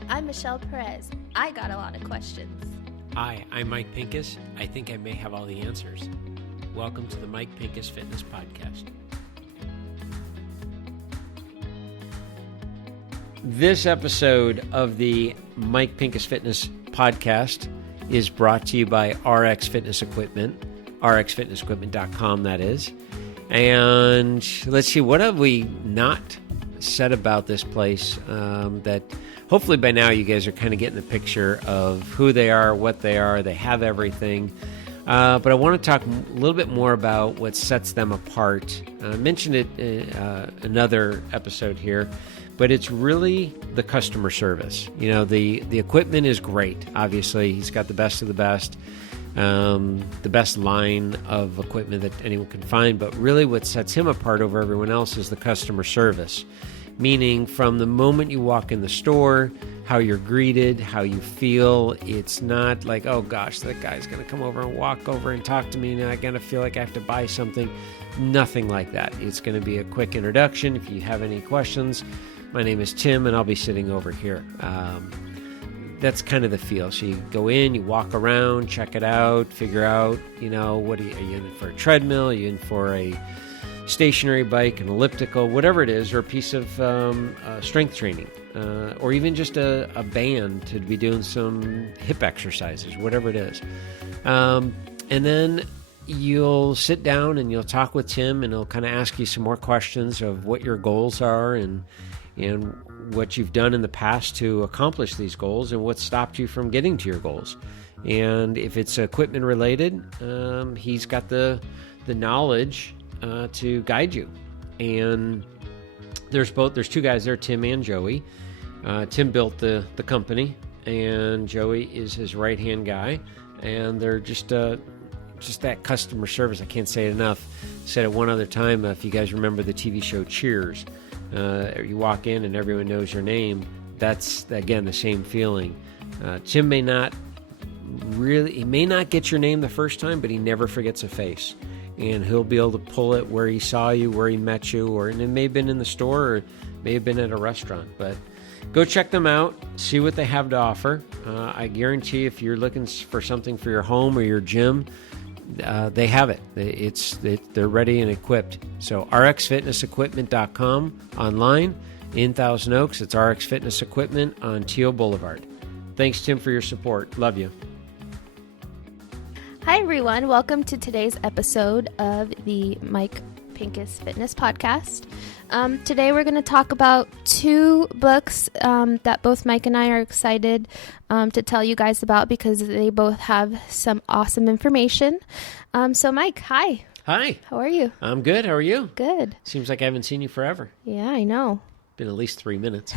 Hi, I'm Michelle Perez. I got a lot of questions. Hi, I'm Mike Pincus. I think I may have all the answers. Welcome to the Mike Pincus Fitness Podcast. This episode of the Mike Pincus Fitness Podcast is brought to you by RX Fitness Equipment, rxfitnessequipment.com, that is. And let's see, what have we not said about this place that hopefully by now you guys are kind of getting the picture of who they are, what they are. They have everything. But I want to talk a little bit more about what sets them apart. I mentioned it in another episode here, but it's really the customer service. You know, the equipment is great. Obviously, he's got the best of the best line of equipment that anyone can find. But really what sets him apart over everyone else is the customer service. Meaning from the moment you walk in the store, how you're greeted, how you feel. It's not like, oh gosh, that guy's going to come over and walk over and talk to me and I'm going to feel like I have to buy something. Nothing like that. It's going to be a quick introduction. If you have any questions, my name is Tim and I'll be sitting over here. That's kind of the feel. So you go in, you walk around, check it out, figure out, you know, are you in for a treadmill? Are you in for a stationary bike, an elliptical, whatever it is, or a piece of strength training, or even just a band to be doing some hip exercises, whatever it is. And then you'll sit down and you'll talk with Tim and he'll kind of ask you some more questions of what your goals are and what you've done in the past to accomplish these goals and what stopped you from getting to your goals. And if it's equipment related, he's got the knowledge to guide you. And there's two guys there, Tim and Joey. Tim built the company and Joey is his right-hand guy, and they're just that customer service. I can't say it enough. Said it one other time, if you guys remember the TV show Cheers, you walk in and everyone knows your name. That's again the same feeling. Tim may not get your name the first time, but he never forgets a face. And he'll be able to pull it where he saw you, where he met you, and it may have been in the store or it may have been at a restaurant. But go check them out, see what they have to offer. I guarantee if you're looking for something for your home or your gym, they have it. They're ready and equipped. So rxfitnessequipment.com online in Thousand Oaks. It's RX Fitness Equipment on Teal Boulevard. Thanks, Tim, for your support. Love you. Hi, everyone. Welcome to today's episode of the Mike Pincus Fitness Podcast. Today we're going to talk about two books that both Mike and I are excited to tell you guys about because they both have some awesome information. So, Mike, hi. Hi. How are you? I'm good. How are you? Good. Seems like I haven't seen you forever. Yeah, I know. Been at least 3 minutes.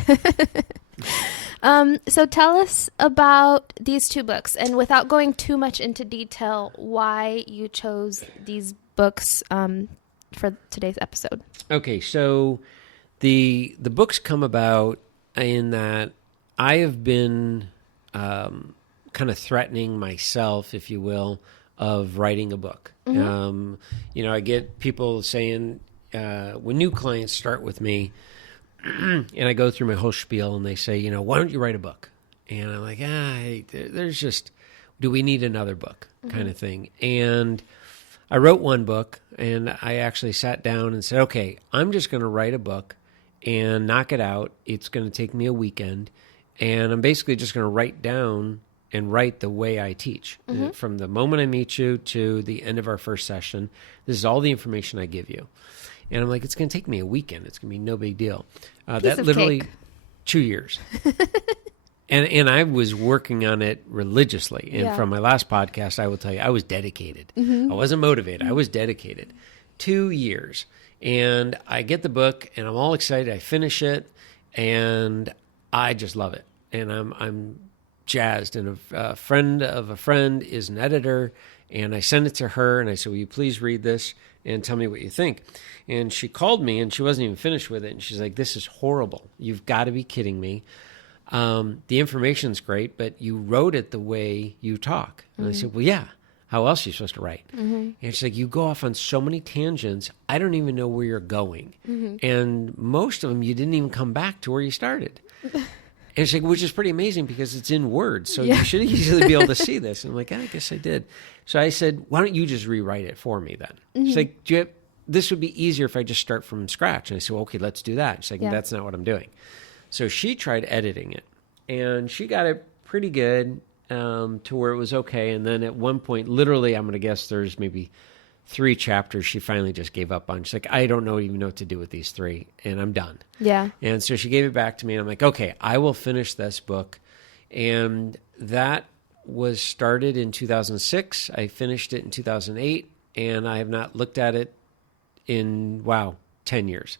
So tell us about these two books, and without going too much into detail, why you chose these books for today's episode. Okay, so the books come about in that I have been kind of threatening myself, if you will, of writing a book. Mm-hmm. I get people saying when new clients start with me, and I go through my whole spiel and they say, why don't you write a book? And I'm like, there's just, do we need another book kind of thing? And I wrote one book and I actually sat down and said, okay, I'm just going to write a book and knock it out. It's going to take me a weekend. And I'm basically just going to write down and write the way I teach. From the moment I meet you to the end of our first session, this is all the information I give you. And I'm like, it's going to take me a weekend. It's going to be no big deal. That literally cake. 2 years. And I was working on it religiously. And from my last podcast, I will tell you, I was dedicated. I wasn't motivated. I was dedicated. 2 years. And I get the book and I'm all excited. I finish it and I just love it. And I'm jazzed. And a friend of a friend is an editor. And I send it to her and I said, will you please read this and tell me what you think? And she called me and she wasn't even finished with it. And she's like, this is horrible. You've got to be kidding me. The information's great, but you wrote it the way you talk. And I said, well, yeah. How else are you supposed to write? And she's like, you go off on so many tangents, I don't even know where you're going. And most of them, you didn't even come back to where you started. And she's like, which is pretty amazing because it's in words. So you should easily be able to see this. And I'm like, I guess I did. So I said, why don't you just rewrite it for me then? She's like, this would be easier if I just start from scratch. And I said, well, okay, let's do that. She's like, that's not what I'm doing. So she tried editing it and she got it pretty good to where it was okay. And then at one point, literally, I'm going to guess there's maybe 3 chapters she finally just gave up on. She's like, I don't even know what to do with these 3 and I'm done. Yeah. And so she gave it back to me and I'm like, okay, I will finish this book. And that was started in 2006. I finished it in 2008 and I have not looked at it in, 10 years.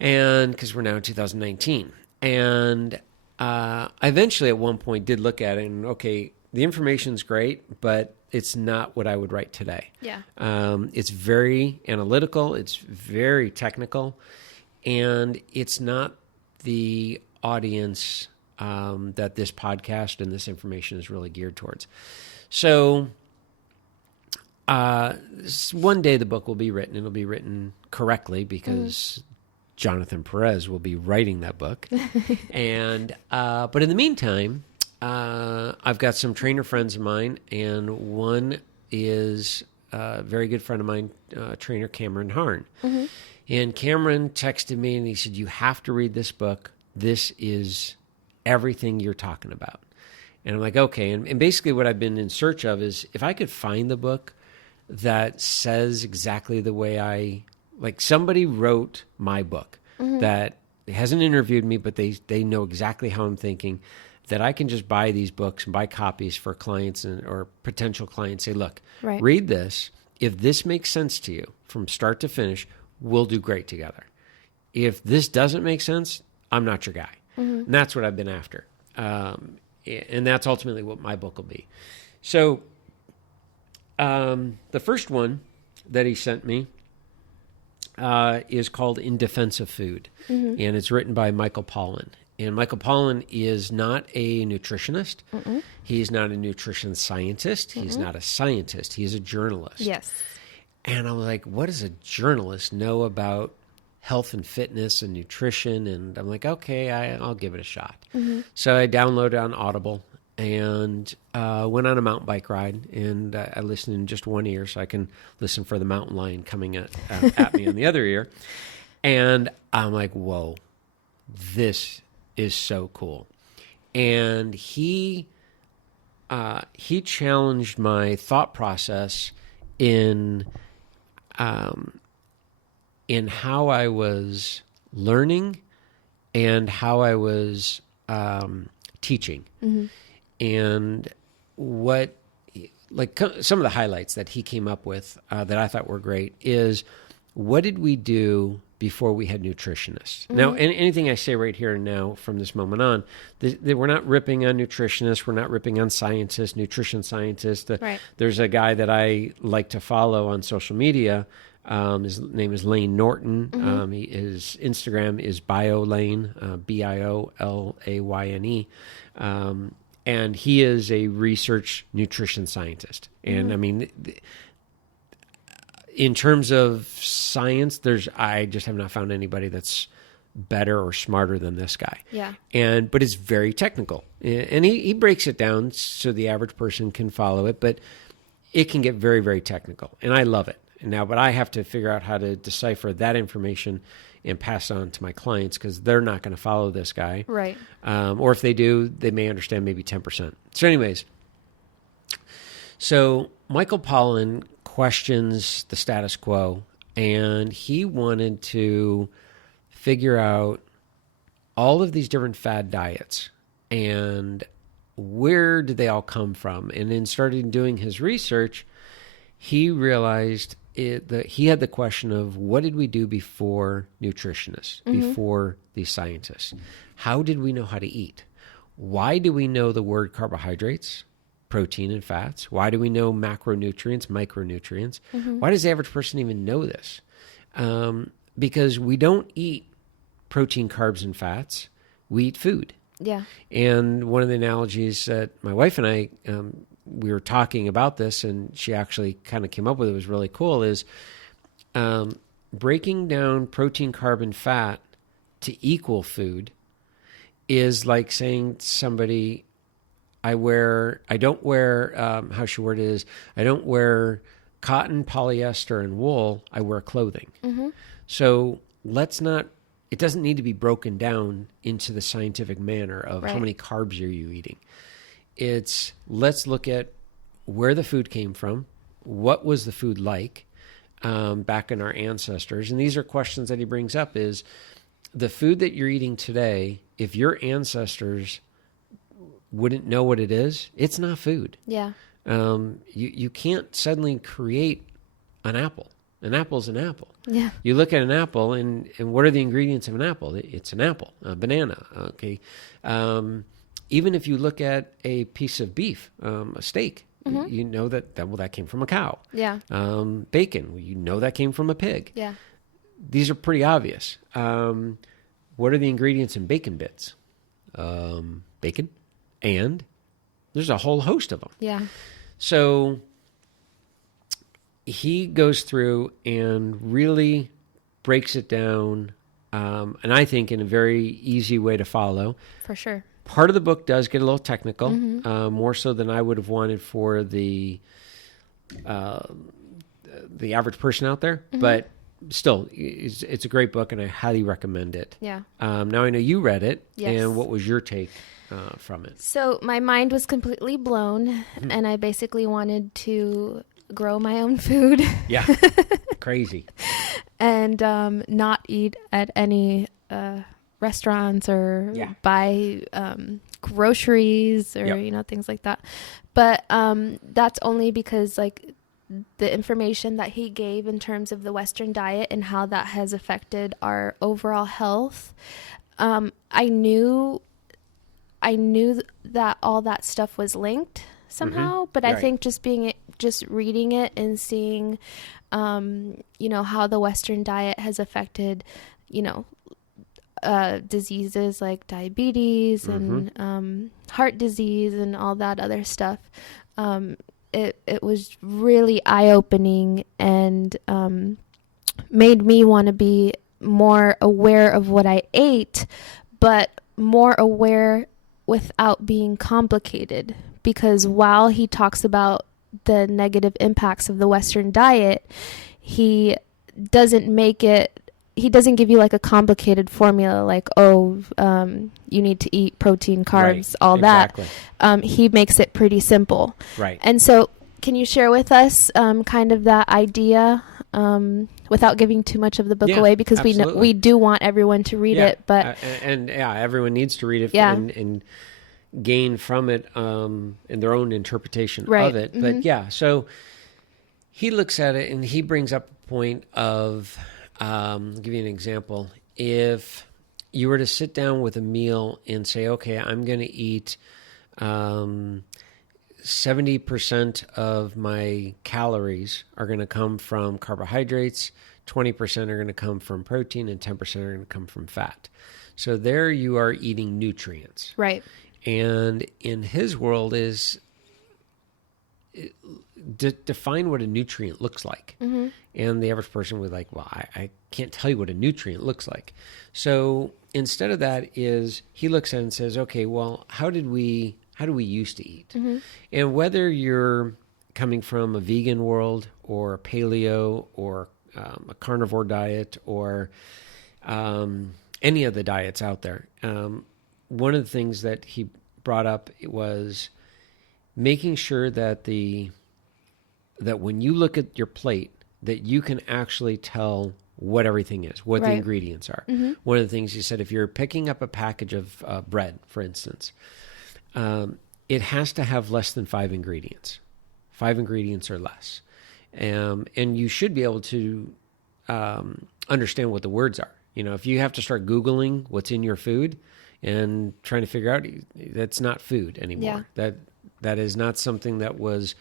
And because we're now in 2019. And I eventually at one point did look at it and, okay, the information's great, but it's not what I would write today. Yeah. It's very analytical. It's very technical. And it's not the audience that this podcast and this information is really geared towards. So one day the book will be written. It'll be written correctly because Jonathan Perez will be writing that book. And but in the meantime, I've got some trainer friends of mine, and one is a very good friend of mine, trainer Cameron Harn. And Cameron texted me and he said, you have to read this book. This is everything you're talking about. And I'm like, okay. And basically what I've been in search of is if I could find the book that says exactly the way like somebody wrote my book that hasn't interviewed me, but they know exactly how I'm thinking, that I can just buy these books and buy copies for clients or potential clients. Say, look, read this. If this makes sense to you from start to finish, we'll do great together. If this doesn't make sense, I'm not your guy. And that's what I've been after. And that's ultimately what my book will be. So the first one that he sent me is called In Defense of Food. And it's written by Michael Pollan. And Michael Pollan is not a nutritionist. He's not a nutrition scientist. He's not a scientist. He's a journalist. Yes. And I was like, what does a journalist know about health and fitness and nutrition? And I'm like, okay, I'll give it a shot. So I downloaded on Audible and went on a mountain bike ride. And I listened in just one ear so I can listen for the mountain lion coming at me on the other ear. And I'm like, whoa, this is so cool. And he challenged my thought process in how I was learning and how I was teaching. And what, like some of the highlights that he came up with that I thought were great is, what did we do before we had nutritionists? Now, anything I say right here and now from this moment on, we're not ripping on nutritionists. We're not ripping on scientists, nutrition scientists. There's a guy that I like to follow on social media. His name is Lane Norton. His Instagram is BioLane, BIOLAYNE. And he is a research nutrition scientist. And I mean, in terms of science, I just have not found anybody that's better or smarter than this guy. Yeah. But it's very technical. And he breaks it down so the average person can follow it, but it can get very, very technical. And I love it. Now, but I have to figure out how to decipher that information and pass it on to my clients because they're not going to follow this guy. Right. Or if they do, they may understand maybe 10%. So anyways, so Michael Pollan questions the status quo, and he wanted to figure out all of these different fad diets and where did they all come from. And in starting doing his research, he realized that he had the question of, what did we do before nutritionists, before these scientists? How did we know how to eat? Why do we know the word carbohydrates, protein, and fats? Why do we know macronutrients, micronutrients? Why does the average person even know this? Because we don't eat protein, carbs, and fats. We eat food. Yeah. And one of the analogies that my wife and I, we were talking about this, and she actually kind of came up with it, was really cool, is breaking down protein, carb, and fat to equal food is like saying to somebody, I don't wear, how she worded it is, I don't wear cotton, polyester, and wool. I wear clothing. Mm-hmm. So it doesn't need to be broken down into the scientific manner of how many carbs are you eating. Let's look at where the food came from. What was the food like back in our ancestors? And these are questions that he brings up is the food that you're eating today, if your ancestors wouldn't know what it is, it's not food. Yeah. You can't suddenly create an apple. An apple's an apple. Yeah. You look at an apple, and what are the ingredients of an apple? It's an apple, a banana. Okay. Even if you look at a piece of beef, a steak, you know that came from a cow. Yeah. Bacon, you know that came from a pig. Yeah. These are pretty obvious. What are the ingredients in bacon bits? Bacon, and there's a whole host of them. Yeah. So he goes through and really breaks it down, and I think in a very easy way to follow. For sure. Part of the book does get a little technical, more so than I would have wanted for the average person out there. But still, it's a great book, and I highly recommend it. Yeah. Now I know you read it, Yes. and what was your take from it? So my mind was completely blown, and I basically wanted to grow my own food. Yeah, crazy. And not eat at any restaurants or buy groceries or things like that. But that's only because like the information that he gave in terms of the Western diet and how that has affected our overall health. I knew that all that stuff was linked somehow, but I think just reading it and seeing, how the Western diet has affected, diseases like diabetes and heart disease and all that other stuff. It was really eye-opening and made me want to be more aware of what I ate, but more aware without being complicated. Because while he talks about the negative impacts of the Western diet, he doesn't give you like a complicated formula like, you need to eat protein, carbs, all exactly. that. He makes it pretty simple. Right. And so can you share with us kind of that idea without giving too much of the book away? Because we do want everyone to read it. But everyone needs to read it and gain from it in their own interpretation of it. But so he looks at it and he brings up a point of, I'll give you an example. If you were to sit down with a meal and say, okay, I'm going to eat 70% of my calories are going to come from carbohydrates, 20% are going to come from protein, and 10% are going to come from fat. So there you are eating nutrients. Right. And in his world is define what a nutrient looks like. And the average person would like, well, I can't tell you what a nutrient looks like. So instead of that is he looks at it and says, okay, well, how do we used to eat? And whether you're coming from a vegan world or a paleo or a carnivore diet or any of the diets out there, one of the things that he brought up was making sure that when you look at your plate, that you can actually tell what everything is, what the ingredients are. One of the things he said, if you're picking up a package of bread, for instance, it has to have less than 5 ingredients. 5 ingredients or less. And you should be able to understand what the words are. If you have to start Googling what's in your food and trying to figure out, that's not food anymore. That is not something that was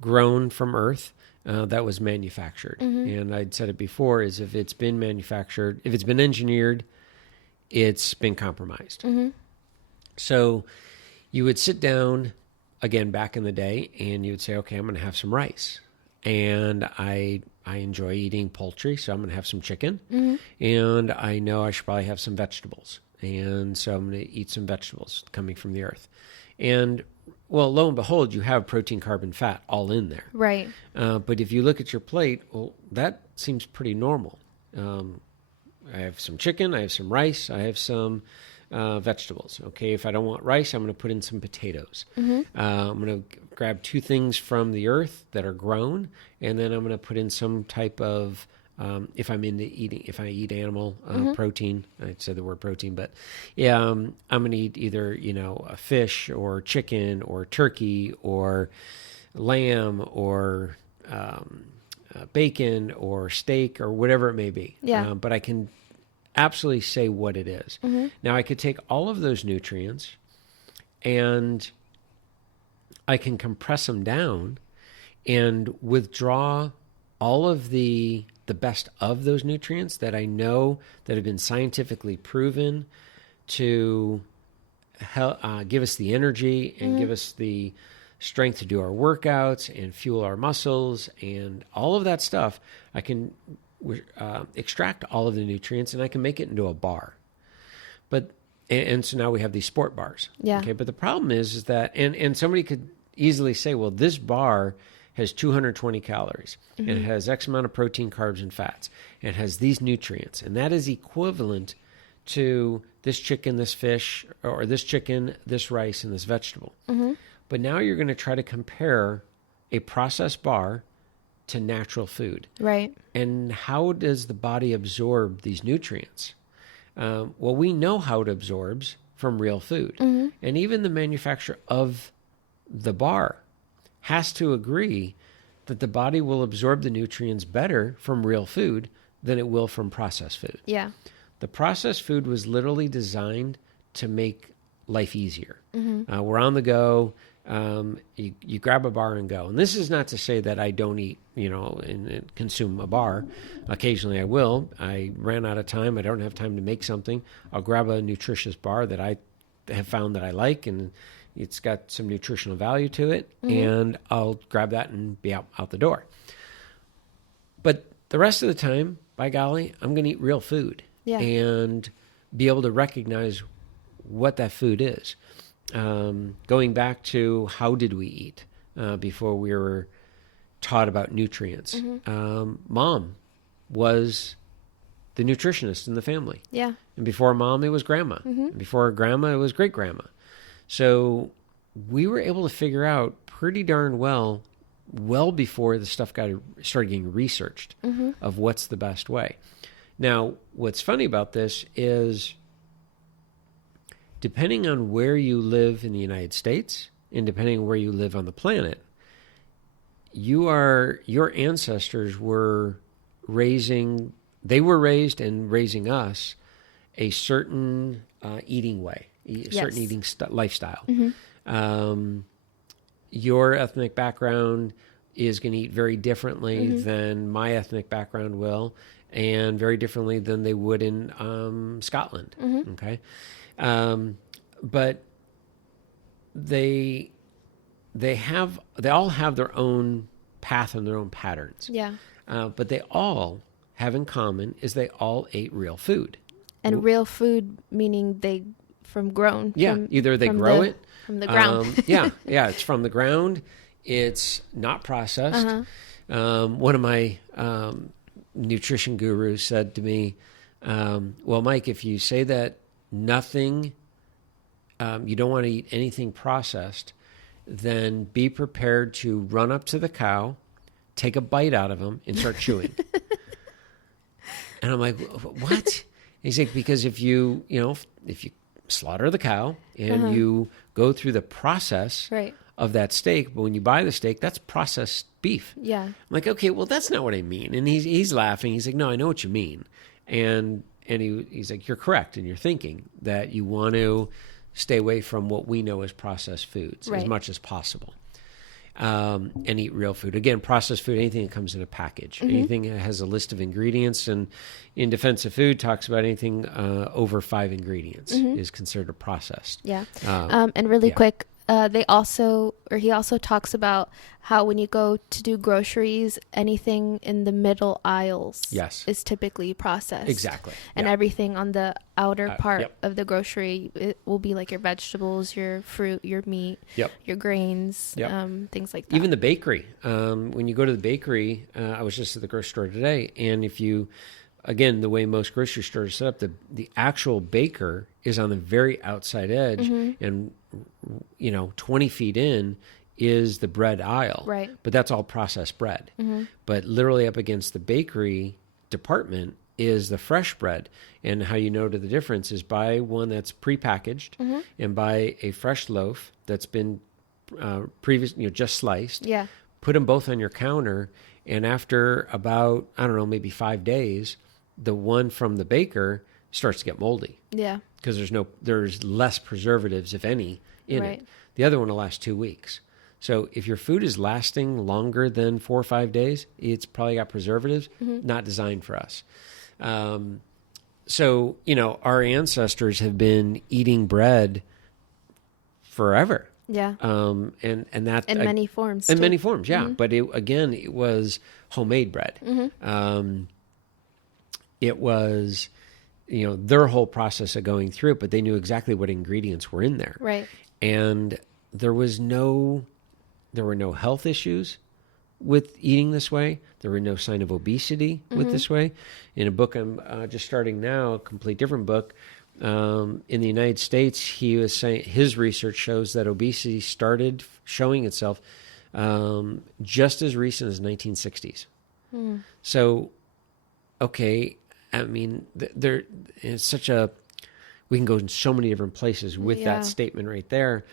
grown from earth, that was manufactured. And I'd said it before, is if it's been manufactured, if it's been engineered, it's been compromised. So you would sit down, again, back in the day, and you would say, okay, I'm going to have some rice. And I enjoy eating poultry, so I'm going to have some chicken. And I know I should probably have some vegetables. And so I'm going to eat some vegetables coming from the earth. And, well, lo and behold, you have protein, carb, and fat all in there. Right. But if you look at your plate, well, that seems pretty normal. I have some chicken, I have some rice, I have some vegetables. Okay, if I don't want rice, I'm going to put in some potatoes. I'm going to grab two things from the earth that are grown, and then I'm going to put in some type of, if I eat animal protein, I said the word protein, but yeah, I'm going to eat either, a fish or chicken or turkey or lamb or bacon or steak or whatever it may be. Yeah. But I can absolutely say what it is. Now, I could take all of those nutrients and I can compress them down and withdraw all of the best of those nutrients that I know that have been scientifically proven to help, give us the energy and give us the strength to do our workouts and fuel our muscles and all of that stuff. I can extract all of the nutrients and I can make it into a bar. And so now we have these sport bars. Yeah. Okay. But the problem is that, and somebody could easily say, well, this bar has 220 calories and it has X amount of protein, carbs, and fats. And it has these nutrients. And that is equivalent to this chicken, this fish, or this chicken, this rice, and this vegetable. But now you're going to try to compare a processed bar to natural food. Right. And how does the body absorb these nutrients? Well, we know how it absorbs from real food. And even the manufacturer of the bar has to agree that the body will absorb the nutrients better from real food than it will from processed food. Yeah. The processed food was literally designed to make life easier. We're on the go. You grab a bar and go. And this is not to say that I don't eat, and consume a bar. Occasionally I will. I ran out of time. I don't have time to make something. I'll grab a nutritious bar that I have found that I like and it's got some nutritional value to it. And I'll grab that and be out the door. But the rest of the time, by golly, I'm going to eat real food and be able to recognize what that food is. Going back to how did we eat before we were taught about nutrients. Mom was the nutritionist in the family. Yeah. And before mom, it was grandma. And before grandma, it was great-grandma. So we were able to figure out pretty darn well before the stuff started getting researched of what's the best way. Now, what's funny about this is depending on where you live in the United States and depending on where you live on the planet, your ancestors were raised and raising us a certain eating way, a certain eating lifestyle. Your ethnic background is going to eat very differently than my ethnic background will, and very differently than they would in Scotland. Okay. But they all have their own path and their own patterns. Yeah. But they all have in common is they all ate real food. And real food meaning grown. Yeah. Either they grow it from the ground. Yeah. It's from the ground. It's not processed. One of my nutrition gurus said to me, well, Mike, if you say that nothing, you don't want to eat anything processed, then be prepared to run up to the cow, take a bite out of him, and start chewing. And I'm like, what? He's like, because if you slaughter the cow and you go through the process of that steak, but when you buy the steak, that's processed beef. Yeah. I'm like, okay, well, that's not what I mean. And he's laughing. He's like, no, I know what you mean. And he's like, you're correct in your thinking that you want to stay away from what we know as processed foods as much as possible, and eat real food. Again, processed food, anything that comes in a package, anything that has a list of ingredients, and in Defense of Food talks about anything over 5 ingredients is considered a processed. Yeah. And really quick, he also talks about how when you go to do groceries, anything in the middle aisles is typically processed. Exactly. And everything on the outer part Yep. of the grocery, it will be like your vegetables, your fruit, your meat, your grains, things like that. Even the bakery. When you go to the bakery, I was just at the grocery store today, and if you, again, the way most grocery stores are set up, the actual baker is on the very outside edge, and 20 feet in is the bread aisle. Right. But that's all processed bread. But literally up against the bakery department is the fresh bread. And how you know the difference is buy one that's prepackaged and buy a fresh loaf that's been just sliced. Yeah. Put them both on your counter, and after about, I don't know, maybe 5 days, the one from the baker starts to get moldy. Yeah. Because there's less preservatives, if any, in it. The other one will last 2 weeks. So if your food is lasting longer than 4 or 5 days, it's probably got preservatives, not designed for us. So, our ancestors have been eating bread forever. Yeah. And that in many forms. In many forms, yeah. But it was homemade bread. It was, their whole process of going through it, but they knew exactly what ingredients were in there. Right. And there were no health issues with eating this way. There were no sign of obesity with this way. In a book I'm just starting now, a complete different book, in the United States, he was saying his research shows that obesity started showing itself just as recent as 1960s. So, okay, I mean, it's we can go in so many different places with that statement right there.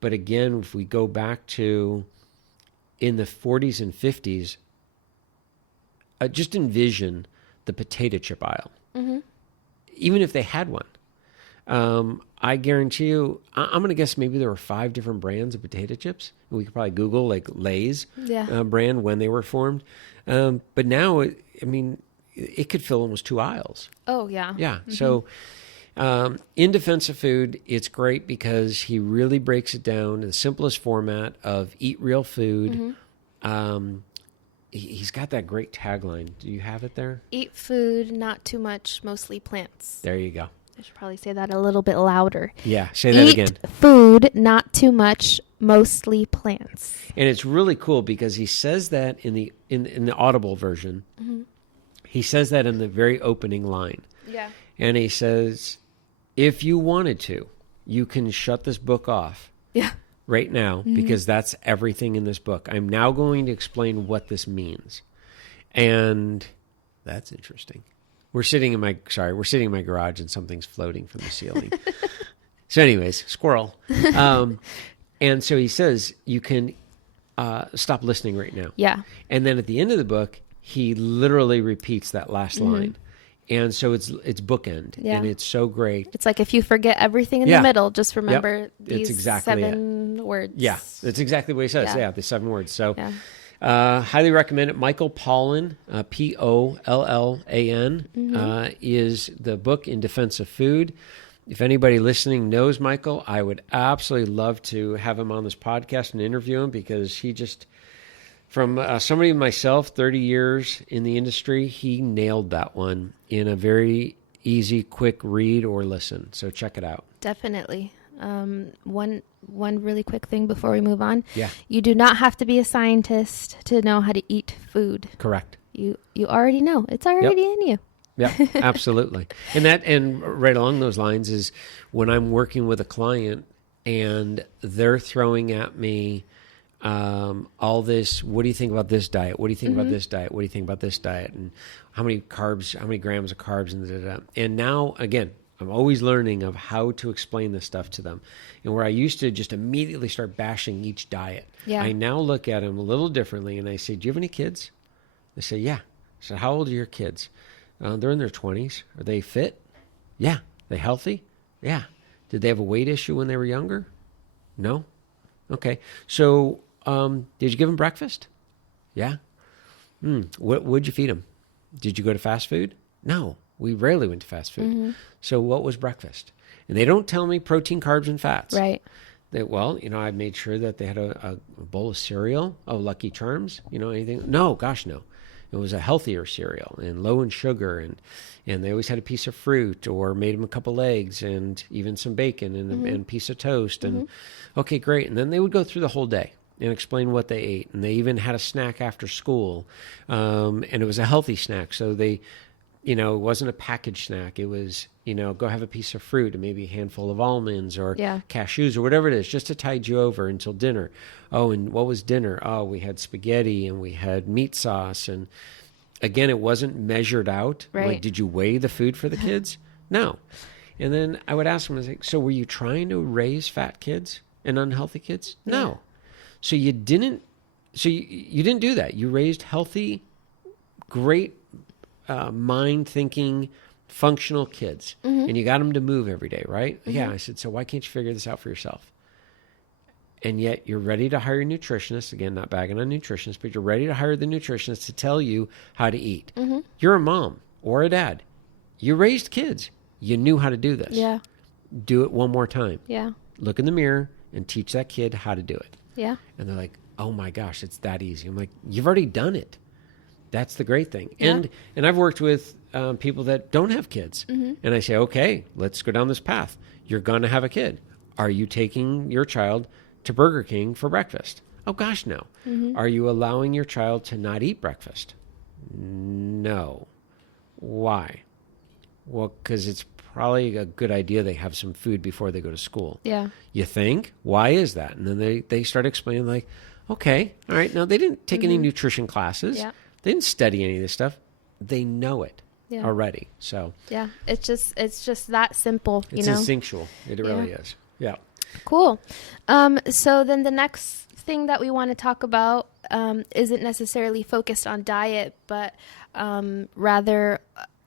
But again, if we go back to in the 40s and 50s, just envision the potato chip aisle. Even if they had one. I guarantee you, I'm going to guess maybe there were 5 different brands of potato chips. We could probably Google like Lay's brand when they were formed. But now, it could fill almost 2 aisles. Oh, yeah. Yeah. So in Defense of Food, it's great because he really breaks it down in the simplest format of eat real food. He's got that great tagline. Do you have it there? Eat food, not too much, mostly plants. There you go. I should probably say that a little bit louder. Yeah, say that again. Eat food, not too much, mostly plants. And it's really cool because he says that in the Audible version. He says that in the very opening line. Yeah. And he says, if you wanted to, you can shut this book off. Yeah. Right now, because that's everything in this book. I'm now going to explain what this means. And that's interesting. We're sitting in my garage and something's floating from the ceiling. So anyways, squirrel. And so he says, you can stop listening right now. Yeah. And then at the end of the book, he literally repeats that last line. And so it's bookend, and it's so great. It's like if you forget everything in the middle, just remember these 7 words. Yeah, that's exactly what he says. Yeah, the 7 words. So highly recommend it. Michael Pollan, Pollan, is the book In Defense of Food. If anybody listening knows Michael, I would absolutely love to have him on this podcast and interview him because he just... From somebody myself, 30 years in the industry, he nailed that one in a very easy, quick read or listen. So check it out. Definitely. One really quick thing before we move on. Yeah. You do not have to be a scientist to know how to eat food. Correct. You already know. It's already in you. Yeah, absolutely. And right along those lines is when I'm working with a client and they're throwing at me all this, what do you think about this diet? What do you think about this diet? What do you think about this diet? And how many carbs, how many grams of carbs, and And now, again, I'm always learning of how to explain this stuff to them. And where I used to just immediately start bashing each diet, I now look at them a little differently and I say, do you have any kids? They say, yeah. I said, how old are your kids? They're in their 20s. Are they fit? Yeah. They healthy? Yeah. Did they have a weight issue when they were younger? No? Okay. So, did you give them breakfast? Yeah. What'd you feed them? Did you go to fast food? No, we rarely went to fast food. So what was breakfast? And they don't tell me protein, carbs, and fats. Right. I made sure that they had a bowl of cereal. Oh, Lucky Charms, anything? No, gosh, no. It was a healthier cereal and low in sugar, and they always had a piece of fruit or made them a couple eggs and even some bacon and a piece of toast. And okay, great. And then they would go through the whole day and explain what they ate. And they even had a snack after school, and it was a healthy snack. So they, it wasn't a packaged snack. It was, go have a piece of fruit and maybe a handful of almonds or cashews or whatever it is, just to tide you over until dinner. Oh, and what was dinner? Oh, we had spaghetti and we had meat sauce. And again, it wasn't measured out. Right. Like, did you weigh the food for the kids? No. And then I would ask them, I was like, so were you trying to raise fat kids and unhealthy kids? No. So you didn't do that. You raised healthy, great mind thinking, functional kids, and you got them to move every day, right? Yeah. I said, so why can't you figure this out for yourself? And yet you're ready to hire a nutritionist. Again, not bagging on nutritionists, but you're ready to hire the nutritionist to tell you how to eat. You're a mom or a dad. You raised kids. You knew how to do this. Yeah. Do it one more time. Yeah. Look in the mirror and teach that kid how to do it. Yeah. And they're like, oh my gosh, it's that easy. I'm like, you've already done it. That's the great thing. Yeah. And I've worked with people that don't have kids. And I say, okay, let's go down this path. You're going to have a kid. Are you taking your child to Burger King for breakfast? Oh gosh, no. Are you allowing your child to not eat breakfast? No. Why? Well, because it's probably a good idea they have some food before they go to school. Yeah. You think? Why is that? And then they start explaining like, okay, all right. Now, they didn't take any nutrition classes. Yeah. They didn't study any of this stuff. They know it already. So yeah, it's just that simple. It's instinctual. It really is. Yeah. Cool. So then the next thing that we want to talk about isn't necessarily focused on diet, but rather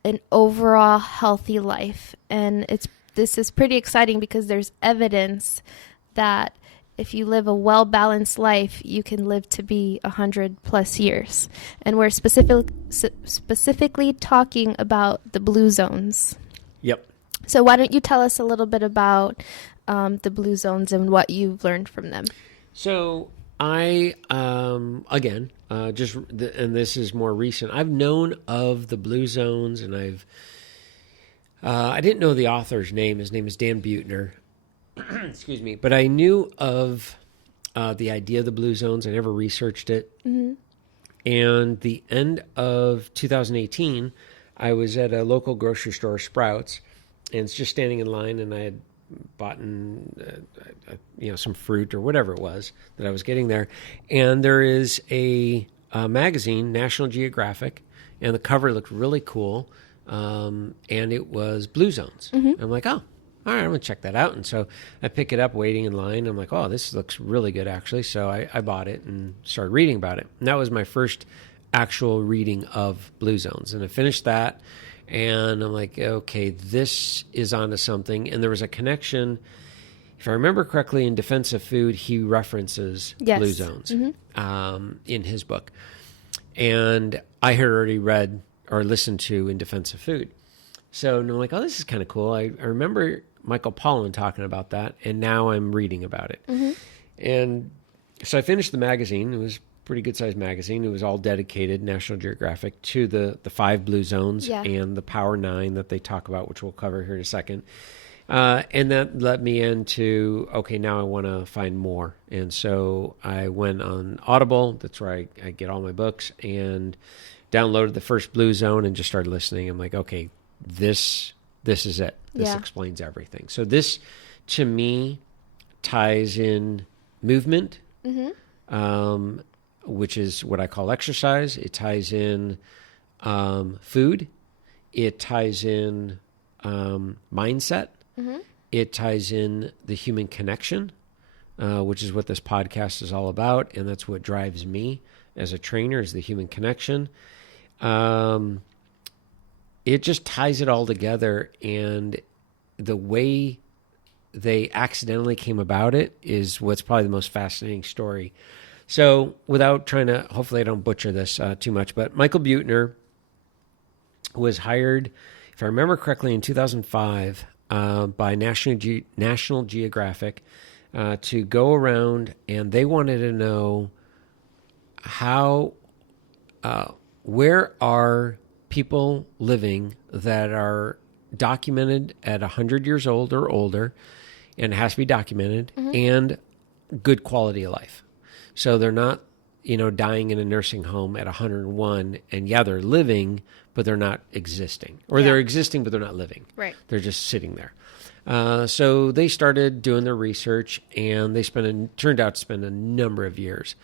an overall healthy life. And this is pretty exciting because there's evidence that if you live a well-balanced life, you can live to be 100+ years. And we're specifically talking about the blue zones. Yep. So why don't you tell us a little bit about the blue zones and what you've learned from them? So I, and this is more recent, I've known of the blue zones, and I didn't know the author's name. His name is Dan Buettner. Excuse me. But I knew of the idea of the blue zones. I never researched it. And the end of 2018, I was at a local grocery store, Sprouts, and it's just standing in line, and I had bought some fruit or whatever it was that I was getting there. And there is a magazine, National Geographic, and the cover looked really cool. And it was blue zones. I'm like, oh, all right, I'm going to check that out. And so I pick it up waiting in line. I'm like, oh, this looks really good, actually. So I bought it and started reading about it. And that was my first actual reading of blue zones. And I finished that. And I'm like, okay, this is onto something. And there was a connection. If I remember correctly, in Defense of Food, he references blue zones in his book. And I had already read or listened to In Defense of Food. So I'm like, oh, this is kind of cool. I remember Michael Pollan talking about that, and now I'm reading about it. And so I finished the magazine. It was a pretty good-sized magazine. It was all dedicated, National Geographic, to the 5 blue zones and the Power 9 that they talk about, which we'll cover here in a second. And that led me into, okay, now I want to find more. And so I went on Audible. That's where I get all my books, and downloaded the first blue zone and just started listening. I'm like, okay, this is it. This explains everything. So this, to me, ties in movement, which is what I call exercise. It ties in food. It ties in mindset. It ties in the human connection, which is what this podcast is all about, and that's what drives me as a trainer, is the human connection. It just ties it all together, and the way they accidentally came about it is what's probably the most fascinating story. So without trying to, hopefully I don't butcher this too much, but Michael Buettner was hired, if I remember correctly, in 2005 by National Geographic to go around, and they wanted to know where are people living that are documented at 100 years old or older, and it has to be documented, and good quality of life. So they're not, dying in a nursing home at 101, and they're living, but they're not existing. Or they're existing, but they're not living. Right. They're just sitting there. So they started doing their research, and they turned out to spend a number of years.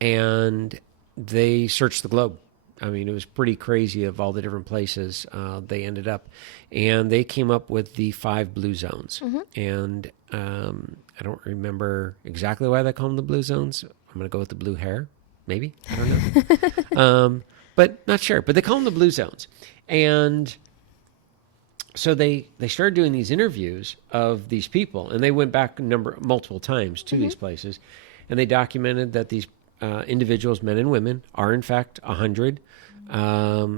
And they searched the globe. I mean, it was pretty crazy of all the different places they ended up. And they came up with the 5 blue zones. And I don't remember exactly why they call them the blue zones. I'm going to go with the blue hair, maybe. I don't know. But not sure. But they call them the blue zones. And so they started doing these interviews of these people. And they went back multiple times to these places. And they documented that these individuals, men and women, are in fact 100. I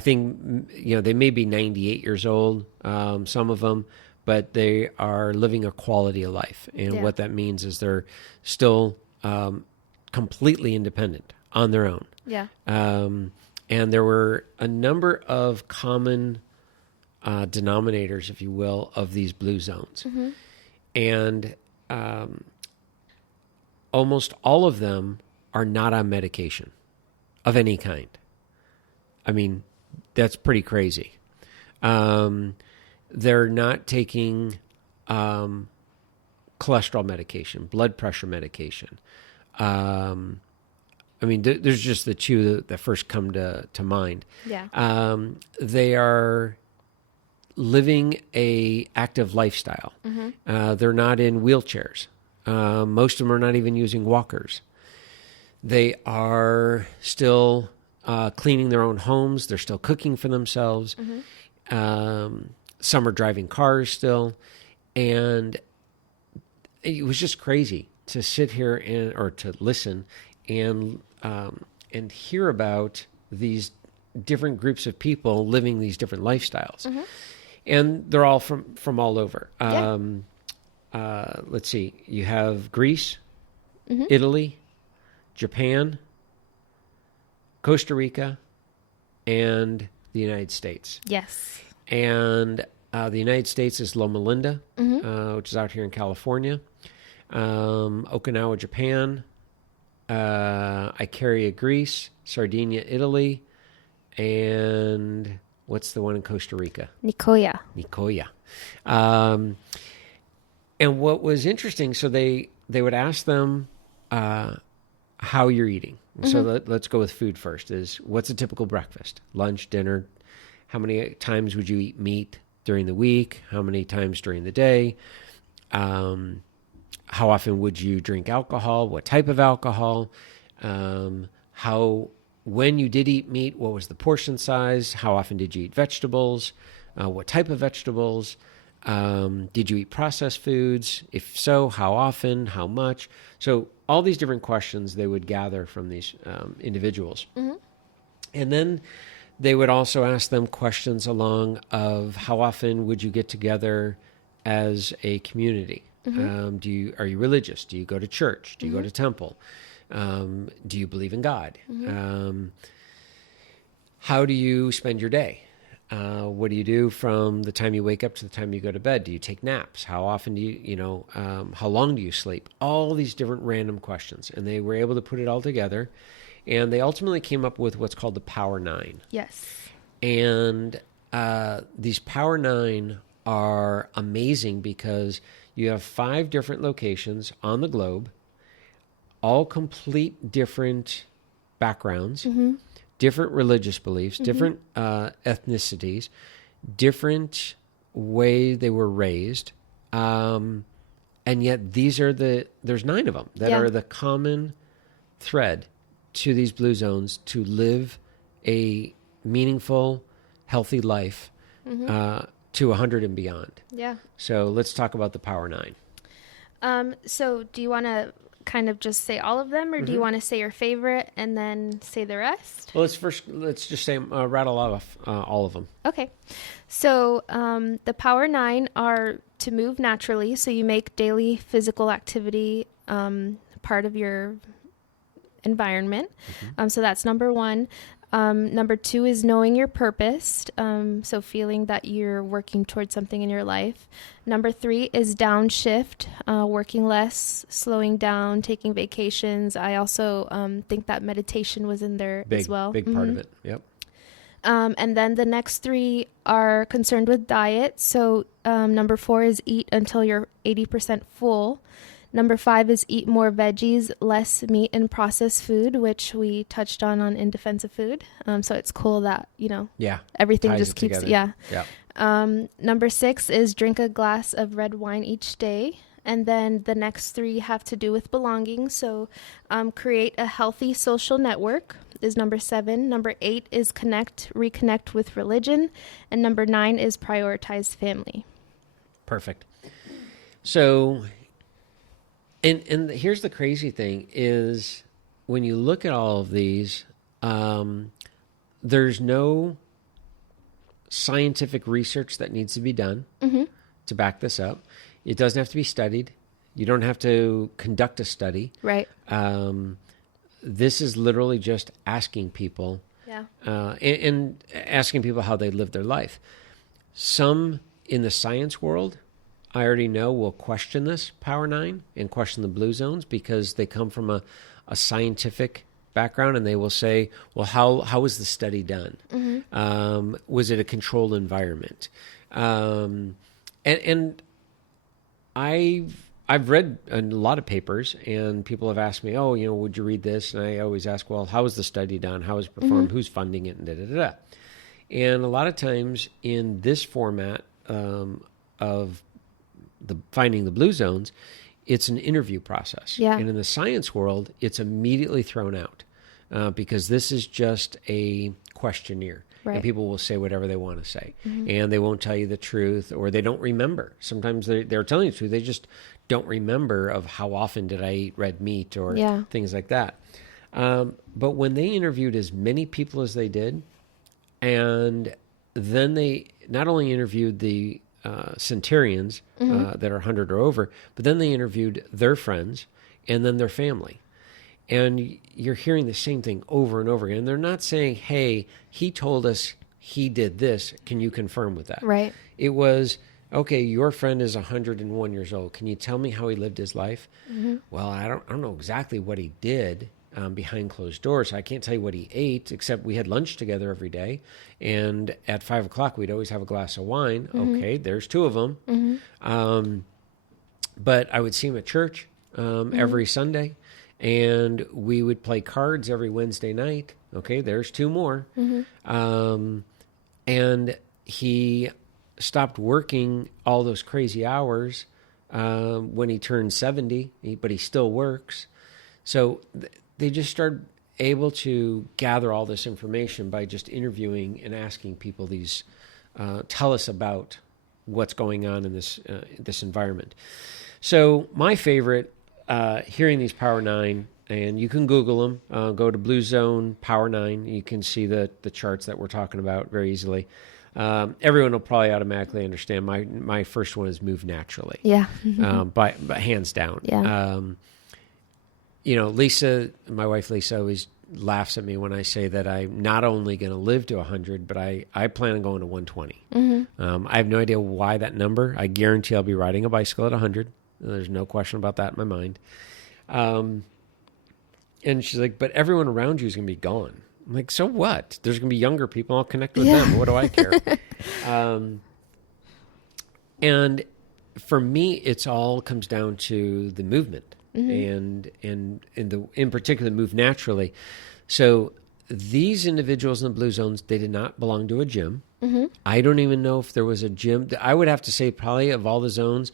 think, they may be 98 years old, some of them, but they are living a quality of life. And what that means is they're still completely independent on their own. Yeah. And there were a number of common denominators, if you will, of these blue zones. And almost all of them are not on medication of any kind. I mean, that's pretty crazy. They're not taking cholesterol medication, blood pressure medication. There's just the two that first come to mind. Yeah. They are living a active lifestyle. They're not in wheelchairs. Most of them are not even using walkers. They are still cleaning their own homes. They're still cooking for themselves. Some are driving cars still. And it was just crazy to sit here or to listen and hear about these different groups of people living these different lifestyles. And they're all from all over. Let's see. You have Greece, Italy, Japan, Costa Rica, and the United States. Yes. And the United States is Loma Linda, which is out here in California. Okinawa, Japan. Icaria, Greece. Sardinia, Italy. And what's the one in Costa Rica? Nicoya. And what was interesting, so they would ask them how you're eating. So let's go with food first. What's a typical breakfast? Lunch, dinner? How many times would you eat meat during the week? How many times during the day? How often would you drink alcohol? What type of alcohol? When you did eat meat, what was the portion size? How often did you eat vegetables? What type of vegetables? Did you eat processed foods? If so, how often? How much? So all these different questions they would gather from these individuals. And then they would also ask them questions along of how often would you get together as a community? Are you religious? Do you go to church? Do you go to temple? Do you believe in God? How do you spend your day? What do you do from the time you wake up to the time you go to bed? Do you take naps? How often do you, how long do you sleep? All these different random questions. And they were able to put it all together. And they ultimately came up with what's called the Power 9. Yes. And these Power 9 are amazing because you have 5 different locations on the globe, all complete different backgrounds, different religious beliefs, different ethnicities, different way they were raised. And yet there's 9 of them that are the common thread to these blue zones to live a meaningful, healthy life to 100 and beyond. Yeah. So let's talk about the Power 9. So do you want to kind of just say all of them, or do you want to say your favorite and then say the rest? Well, let's just say rattle off all of them. Okay. So the Power 9 are to move naturally. So you make daily physical activity part of your environment. So that's number one. Number two is knowing your purpose. So feeling that you're working towards something in your life. Number three is downshift, working less, slowing down, taking vacations. I also think that meditation was in there as well. Big part of it. Yep. And then the next three are concerned with diet. So number four is eat until you're 80% full. Number five is eat more veggies, less meat and processed food, which we touched on In Defense of Food. So it's cool that, everything just keeps, number six is drink a glass of red wine each day. And then the next three have to do with belonging. So create a healthy social network is number 7. Number 8 is reconnect with religion. And number 9 is prioritize family. Perfect. So, and here's the crazy thing is when you look at all of these, there's no scientific research that needs to be done to back this up. It doesn't have to be studied. You don't have to conduct a study. Right. This is literally just asking people and asking people how they live their life. Some in the science world, I already know, will question this Power 9 and question the blue zones because they come from a scientific background, and they will say, well, how was the study done? Was it a controlled environment? And I've read a lot of papers, and people have asked me, would you read this? And I always ask, well, how was the study done? How was it performed? Who's funding it? And da-da-da-da. And a lot of times in this format of the finding the blue zones, it's an interview process. Yeah. And in the science world, it's immediately thrown out because this is just a questionnaire. Right. And people will say whatever they want to say. And they won't tell you the truth, or they don't remember. Sometimes they're telling you the truth. They just don't remember of how often did I eat red meat or things like that. But when they interviewed as many people as they did, and then they not only interviewed the centurions that are 100 or over, but then they interviewed their friends and then their family. And you're hearing the same thing over and over again. And they're not saying, hey, he told us he did this. Can you confirm with that? Right. It was, okay, your friend is 101 years old. Can you tell me how he lived his life? Well, I don't know exactly what he did behind closed doors. I can't tell you what he ate, except we had lunch together every day. And at 5 o'clock, we'd always have a glass of wine. Okay, there's 2 of them. But I would see him at church every Sunday. And we would play cards every Wednesday night. Okay, there's 2 more. And he stopped working all those crazy hours when he turned 70, but he still works. So they just started able to gather all this information by just interviewing and asking people these, tell us about what's going on in this environment. So my favorite, hearing these Power 9, and you can Google them, go to Blue Zone Power 9. You can see the charts that we're talking about very easily. Everyone will probably automatically understand. My first one is Move Naturally. Yeah. By hands down. Yeah. Lisa, my wife Lisa, always laughs at me when I say that I'm not only going to live to 100, but I plan on going to 120. I have no idea why that number. I guarantee I'll be riding a bicycle at 100. There's no question about that in my mind. And she's like, but everyone around you is going to be gone. I'm like, so what? There's going to be younger people. I'll connect with them. What do I care? And for me, it's all comes down to the movement and in particular, Move Naturally. So these individuals in the blue zones, they did not belong to a gym. I don't even know if there was a gym. I would have to say probably of all the zones,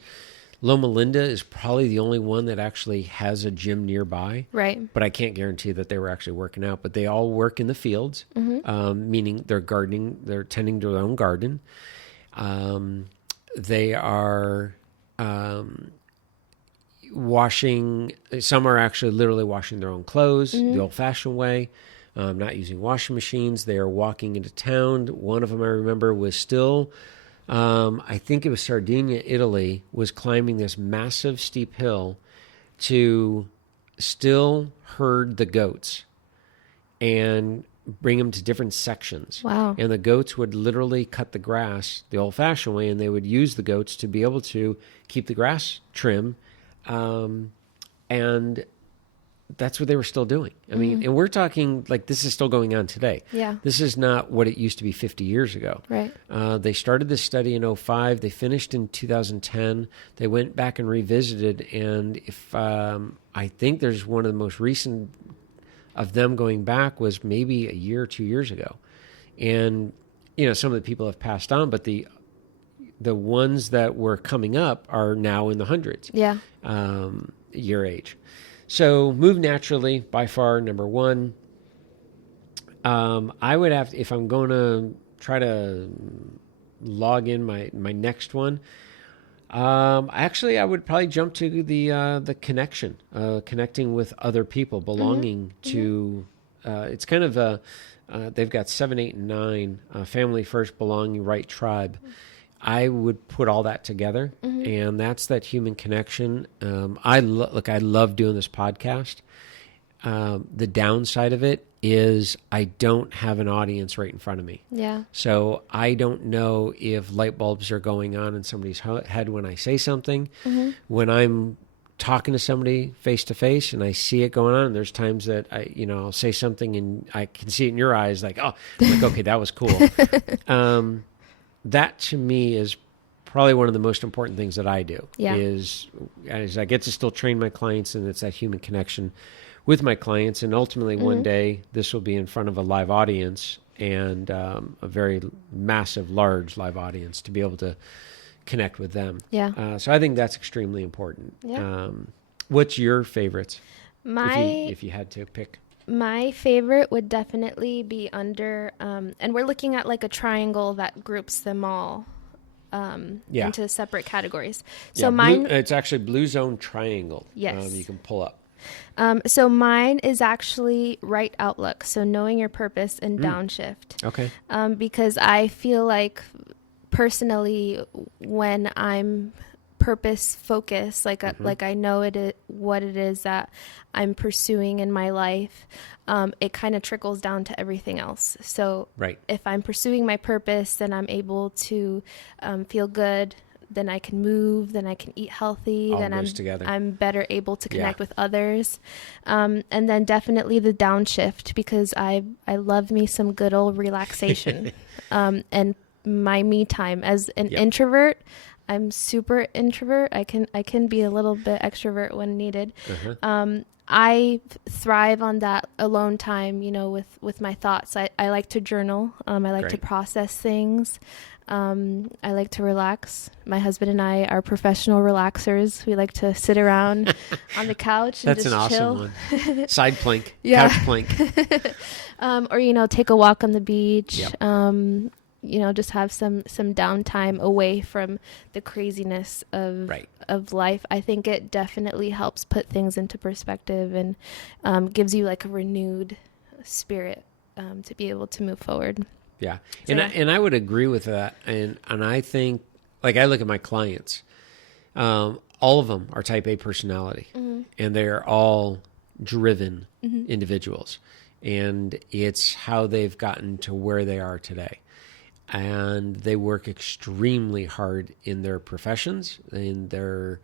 Loma Linda is probably the only one that actually has a gym nearby. Right. But I can't guarantee that they were actually working out. But they all work in the fields, meaning they're gardening, they're tending to their own garden. They are washing, some are actually literally washing their own clothes the old-fashioned way, not using washing machines. They are walking into town. One of them, I remember, was still I think it was Sardinia, Italy, was climbing this massive steep hill to still herd the goats and bring them to different sections. Wow. And the goats would literally cut the grass the old-fashioned way, and they would use the goats to be able to keep the grass trim. And that's what they were still doing. I mean, and we're talking like this is still going on today. Yeah. This is not what it used to be 50 years ago. Right. They started this study in 2005. They finished in 2010. They went back and revisited. And if I think there's one of the most recent of them going back was maybe a year or 2 years ago. And, you know, some of the people have passed on, but the ones that were coming up are now in the hundreds. Yeah. Year age. So move naturally, by far, number one. I would have, if I'm going to try to log in my next one, actually, I would probably jump to the connection, connecting with other people, belonging to, it's kind of they've got 7, 8, and 9, family first, belonging, right tribe. I would put all that together, and that's that human connection. I love doing this podcast. The downside of it is I don't have an audience right in front of me. Yeah. So I don't know if light bulbs are going on in somebody's head when I say something. When I'm talking to somebody face to face and I see it going on, and there's times that I'll say something and I can see it in your eyes, like, oh, I'm like, okay, that was cool. That to me is probably one of the most important things that I do. Yeah. Is I get to still train my clients, and it's that human connection with my clients. And ultimately one day this will be in front of a live audience, and a very massive, large live audience, to be able to connect with them. Yeah. So I think that's extremely important. Yeah. What's your favorites? My If you had to pick. My favorite would definitely be under, and we're looking at like a triangle that groups them all into separate categories. So mine, it's actually Blue Zone Triangle. Yes. You can pull up. So mine is actually right outlook. So knowing your purpose and downshift. Okay. Because I feel like personally, when I'm purpose focused, like I know what it is that I'm pursuing in my life, it kind of trickles down to everything else. So if I'm pursuing my purpose, then I'm able to feel good, then I can move, then I can eat healthy, all then I'm better able to connect with others. And then definitely the downshift, because I love me some good old relaxation and my me time. As an introvert, I'm super introvert. I can be a little bit extrovert when needed. I thrive on that alone time, with my thoughts. I like to journal. I like to process things. I like to relax. My husband and I are professional relaxers. We like to sit around on the couch and That's just chill. That's an awesome one. Side plank, Yeah. couch plank. Or, take a walk on the beach. Yep. Just have some downtime away from the craziness of life. I think it definitely helps put things into perspective and gives you like a renewed spirit to be able to move forward. Yeah. And I would agree with that. And I think, like, I look at my clients, all of them are type A personality, and they're all driven individuals. And it's how they've gotten to where they are today. And they work extremely hard in their professions, in their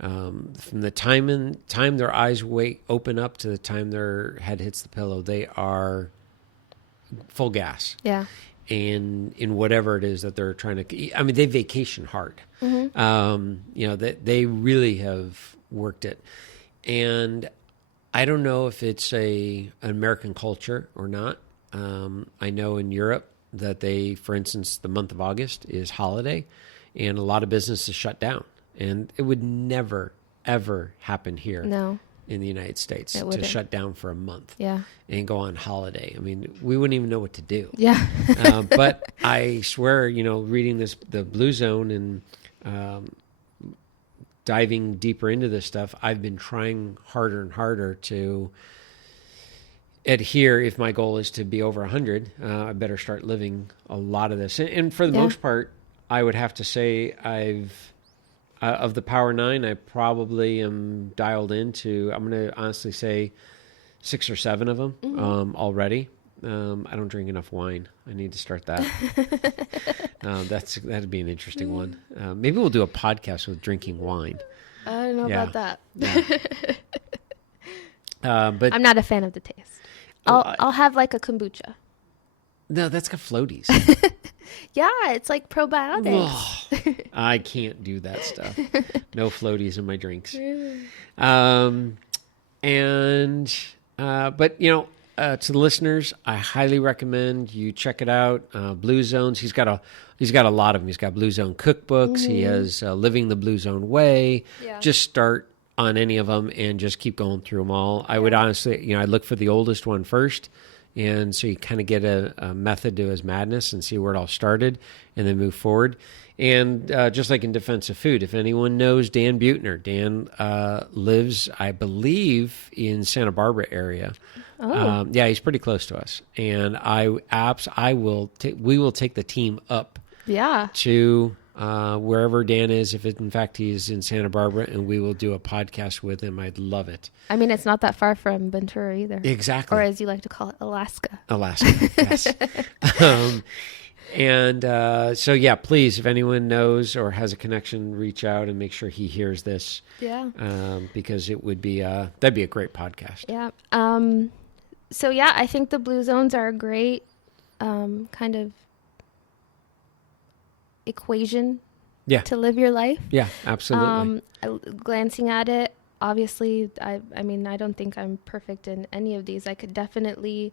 from the time their eyes open up to the time their head hits the pillow, they are full gas. Yeah. And in whatever it is that they're trying to, I mean, they vacation hard. They really have worked it. And I don't know if it's an American culture or not. I know in Europe that for instance, the month of August is holiday, and a lot of businesses shut down. And it would never, ever happen here in the United States to shut down for a month and go on holiday. I mean, we wouldn't even know what to do. Yeah. But I swear, reading the Blue Zone and diving deeper into this stuff, I've been trying harder and harder to adhere. If my goal is to be over 100, I better start living a lot of this. And for the most part, I would have to say of the Power 9, I probably am dialed into, I'm going to honestly say 6 or 7 of them already. I don't drink enough wine. I need to start that. That'd be an interesting one. Maybe we'll do a podcast with drinking wine. I don't know about that. Yeah. But I'm not a fan of the taste. I'll have like a kombucha. No, that's got floaties. Yeah, it's like probiotics. Oh, I can't do that stuff. No floaties in my drinks. But to the listeners, I highly recommend you check it out. Blue Zones. He's got a lot of them. He's got Blue Zone cookbooks. He has Living the Blue Zone Way. Yeah. Just start on any of them and just keep going through them all. I would honestly, I look for the oldest one first. And so you kind of get a method to his madness and see where it all started and then move forward. And just like in Defense of Food, if anyone knows Dan Buettner, Dan lives, I believe, in Santa Barbara area. Oh. Yeah, he's pretty close to us. And we will take the team up to wherever Dan is, if in fact he's in Santa Barbara, and we will do a podcast with him. I'd love it. I mean, it's not that far from Ventura either. Exactly. Or as you like to call it, Alaska. Alaska, yes. So yeah, please, if anyone knows or has a connection, reach out and make sure he hears this. Yeah. Because it would be, that'd be a great podcast. Yeah. So yeah, I think the Blue Zones are a great kind of equation to live your life. Yeah, absolutely. Glancing at it, obviously, I mean, I don't think I'm perfect in any of these. I could definitely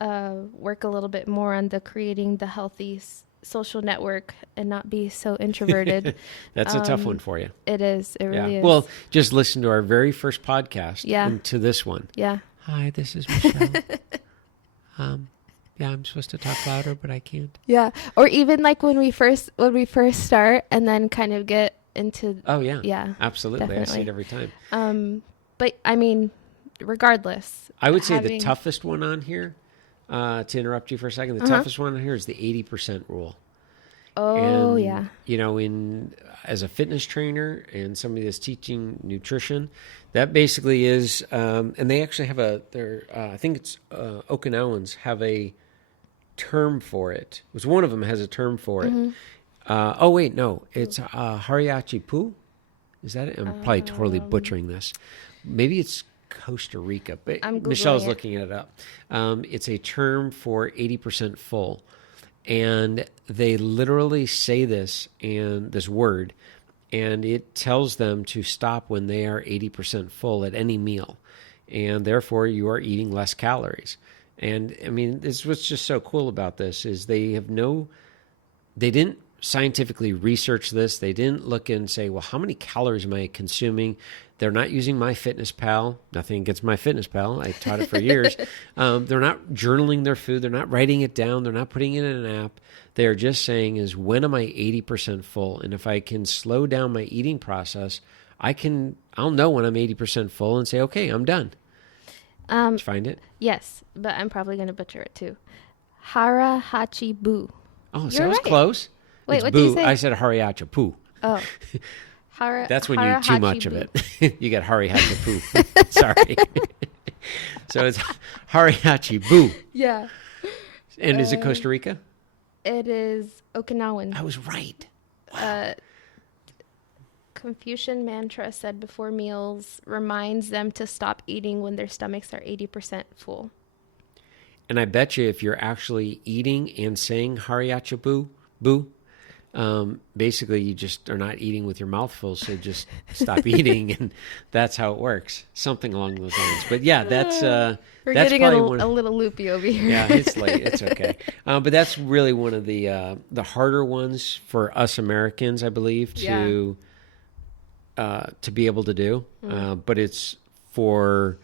work a little bit more on creating the healthy social network and not be so introverted. That's a tough one for you. It is. It really is. Well, just listen to our very first podcast and to this one. Yeah. Hi, this is Michelle. Yeah, I'm supposed to talk louder, but I can't. Yeah. Or even like when we first start and then kind of get into. Oh, yeah. Yeah. Absolutely. Definitely. I see it every time. But I mean, regardless. I would say the toughest one on here, to interrupt you for a second, the toughest one on here is the 80% rule. Oh, and, yeah. As a fitness trainer and somebody that's teaching nutrition, that basically is, and they actually have I think it's Okinawans have a term for it. It was one of them has a term for it. Oh, wait, no. It's Hariachi Pu. Is that it? I'm probably totally butchering this. Maybe it's Costa Rica, but Michelle's looking it up. It's a term for 80% full. And they literally say this word, and it tells them to stop when they are 80% full at any meal. And therefore, you are eating less calories. And I mean, this is what's just so cool about this is they didn't scientifically research this. They didn't look and say, well, how many calories am I consuming? They're not using MyFitnessPal. Nothing against MyFitnessPal. I taught it for years. They're not journaling their food. They're not writing it down. They're not putting it in an app. They're just saying is, when am I 80% full? And if I can slow down my eating process, I'll know when I'm 80% full and say, okay, I'm done. Did you find it? Yes, but I'm probably going to butcher it too. Hara-hachi bu. Oh, so that was close. Wait, it's what boo. did you say? I said hariacha poo. Oh. That's when you eat too much of it. You get hariacha poo. Sorry. So it's hariachi boo. Yeah. And is it Costa Rica? It is Okinawan. I was right. Wow. Confucian mantra said before meals reminds them to stop eating when their stomachs are 80% full. And I bet you if you're actually eating and saying hariacha boo, basically you just are not eating with your mouth full, so just stop eating, and that's how it works. Something along those lines. But yeah, we're that's getting a little loopy over here. Yeah, it's late. It's okay. But that's really one of the harder ones for us Americans, I believe, to be able to do. But it's for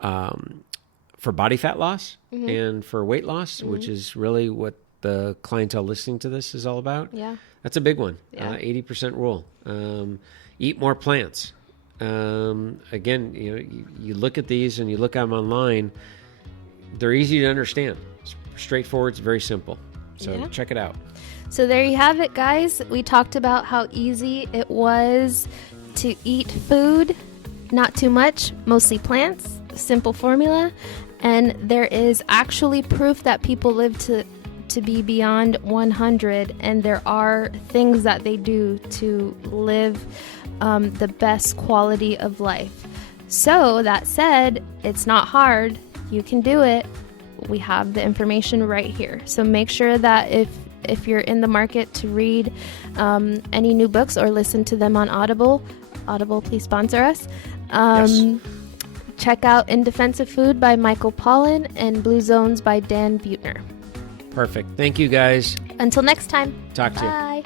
body fat loss and for weight loss, which is really what the clientele listening to this is all about. Yeah. That's a big one. 80% rule. Eat more plants. Again, you look at these and you look at them online, they're easy to understand. It's straightforward. It's very simple. So check it out. So there you have it, guys. We talked about how easy it was to eat food, not too much, mostly plants, simple formula. And there is actually proof that people live to be beyond 100, and there are things that they do to live the best quality of life. So that said, it's not hard. You can do it. We have the information right here. So make sure that if you're in the market to read any new books or listen to them on Audible, please sponsor us. Yes. Check out In Defense of Food by Michael Pollan and Blue Zones by Dan Buettner. Perfect. Thank you, guys. Until next time. Talk to you. Bye.